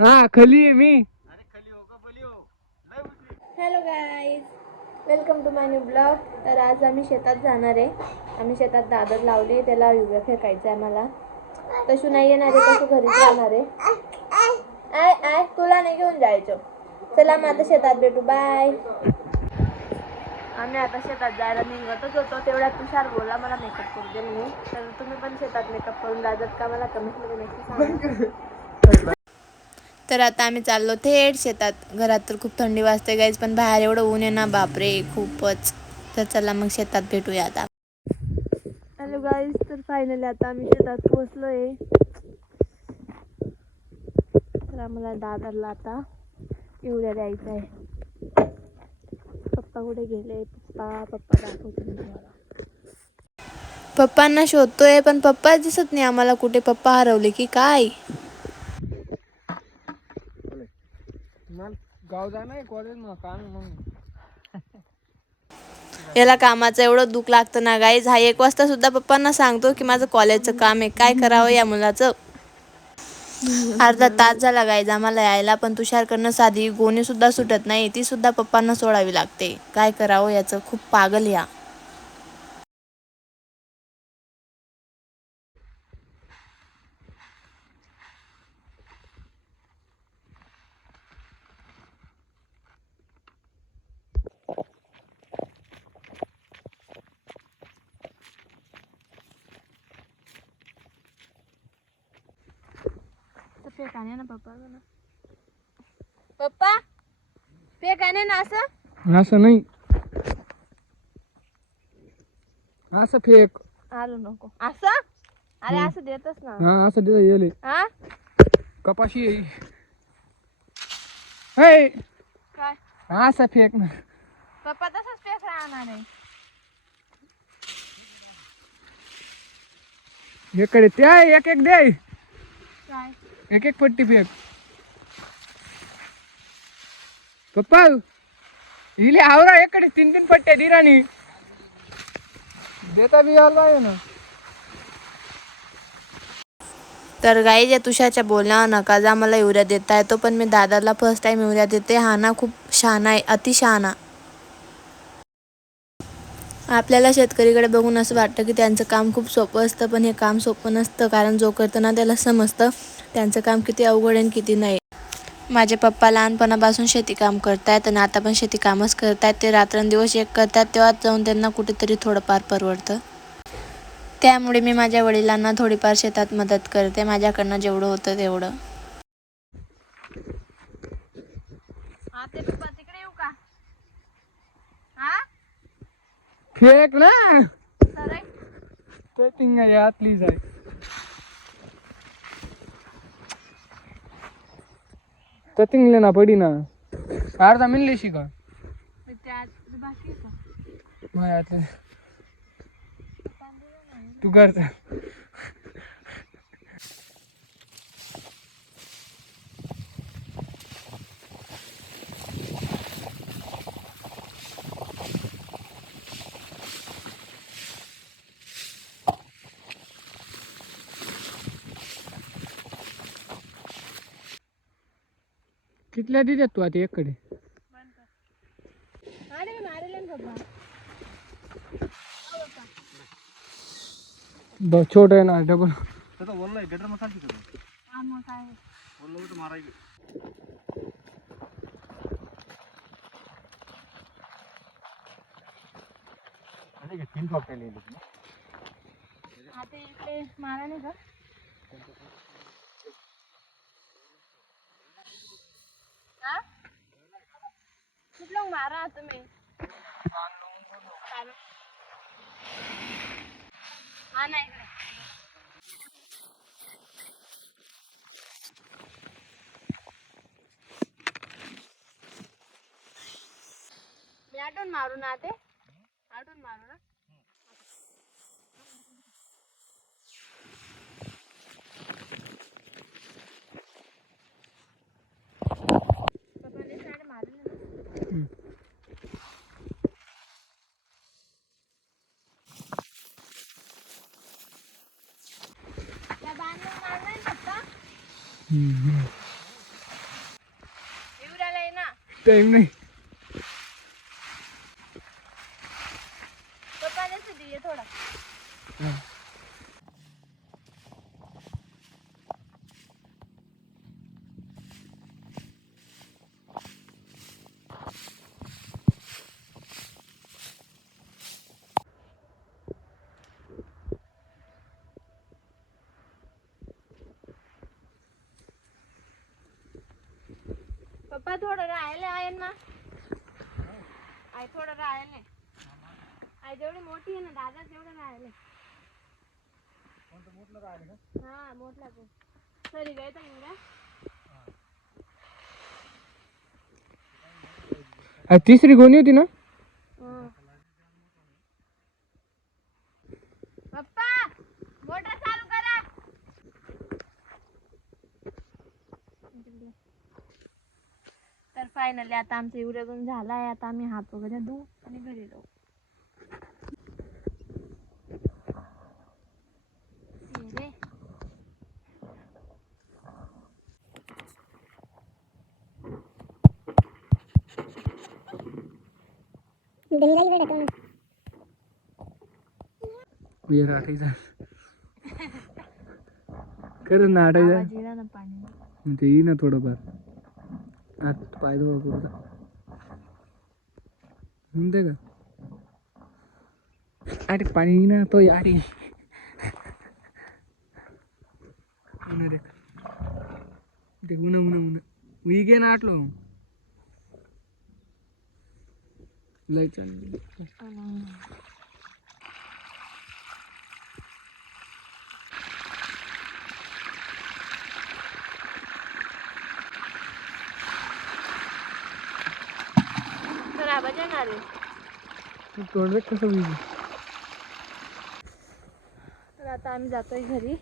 हा खली आहे मी. Hello guys, welcome to my new blog. तर आज आम्ही शेतात जाणार आहे. आम्ही शेतात दादर लावली, त्याला युरिया फेकायचं आहे मला. तसं नाही येणार आहे, तसं घरीच जाणार आहे. आय तुला नाही घेऊन जायचं. चला मग आता शेतात भेटू, बाय. आम्ही आता शेतात जायला निघतच होतो, तेवढ्यात तुषार बोला मला मेकअप करू दे म्हणून. तर तुम्ही पण शेतात मेकअप करून जातात का, मला कमेंटमध्ये नक्की सांगा. तर आता आम्ही चाललो थेट शेतात. घरात तर खूप थंडी वाजते गाईज, पण बाहेर एवढं ऊन आहे ना, बापरे खूपच. तर चला मग शेतात भेटूया आता. हॅलो गाईज, तर फायनली आता आम्ही शेतात पोहोचलोय. तर आम्हाला दादरला आता युरिया द्यायचा आहे. पप्पा कुठे गेले? पप्पा दाखवतो मी तुम्हाला. पप्पांना शोधतोय, पण पप्पा दिसत नाही आम्हाला कुठे. पप्पा हरवले की काय? गाव जाणार कॉलेज मग काम मग. याला कामाचं एवढं दुःख लागतं ना गाईज. हा 1 वाजता सुद्धा पप्पांना सांगतो की माझं कॉलेजचं काम आहे. काय करावं या मुलाचं. अर्धा तास झाला गाईज आम्हाला यायला, पण तुषारकडनं साधी गोणी सुद्धा सुटत नाही. ती सुद्धा पप्पांना सोडावी लागते. काय करावं याचं, खूप पागल या. फेकाने ना पप्पा फेकाने ना असं नाही, असं फेक. आलो नको असं. अरे असं देतच ना. हा असं देता येईल. हा कपाशी आहे. काय असं फेक ना. पप्पा तसंच फेक राहणार आहे. इकडे त्या एक एक दे, काय एक एक पट्टी फेक. पप्पा हिले आवरा, इकडे 3-3 पट्ट्या दिराणी देता बी आला आहे ना. तर गाईज या तुषारच्या बोलण्यावर नका जा, मला युरिया देता येतो, पण मी दादाला फर्स्ट टाइम युरिया देते. हा ना खूप शहाणा आहे, अति शहाणा. आपल्याला शेतकरीकडे बघून असं वाटतं की त्यांचं काम खूप सोपं असतं, पण हे काम सोपं नसतं. कारण जो करतो ना त्याला समजतं त्यांचं काम किती अवघड आहे किती नाही. माझे पप्पा लहानपणापासून शेती काम करतायत आणि आता पण शेती कामच करतायत. ते रात्रंदिवस एक करतात, तेव्हा जाऊन त्यांना कुठेतरी थोडंफार परवडतं. त्यामुळे मी माझ्या वडिलांना थोडीफार शेतात मदत करते, माझ्याकडनं जेवढं होतं तेवढं. तिकडे येऊ का? फेक ना. कटिंग आहे आतलीच आहे. कटिंग लेना पडी ना. अर्धा मिळले शिका बाकी तू करता. कितल्या देतात तू आता एककडे? छोट आहे ना डबल. मारा नाही का खूप लोक मारा तुम्ही. हा नाही मी आठवण मारू ना ते आठवण मारू ना. पप्पाने साडे मारले ना. त्या बांधून मारलाय पप्पा. टाइम नाही. थोडा पप्पा थोडं राहिले आहे ना. आई थोडं राहिले. आई जेवढी मोठी आहे ना दादा तेवढं राहिले. हा मोठला तो सरी गए तर तिसरी गोणी होती ना. पप्पा मोटर चालू करा. तर फायनली आता आमचं युरिया झाला आहे. आता आम्ही हात वगैरे धुवू आणि घरी जाऊ. खरं ना आटायचं आवाज येला ना पाणी. ते येई ना थोडंफार आत पाय धुवा पुरता म्हणते का आटे पाणी येई ना तो आटे ते उन्हा उन्हा उन्हा उई गे ना आटलो लय चालू. तर आवाज येणार आहे. तोंड कसं होईल. तर आता आम्ही जातोय घरी.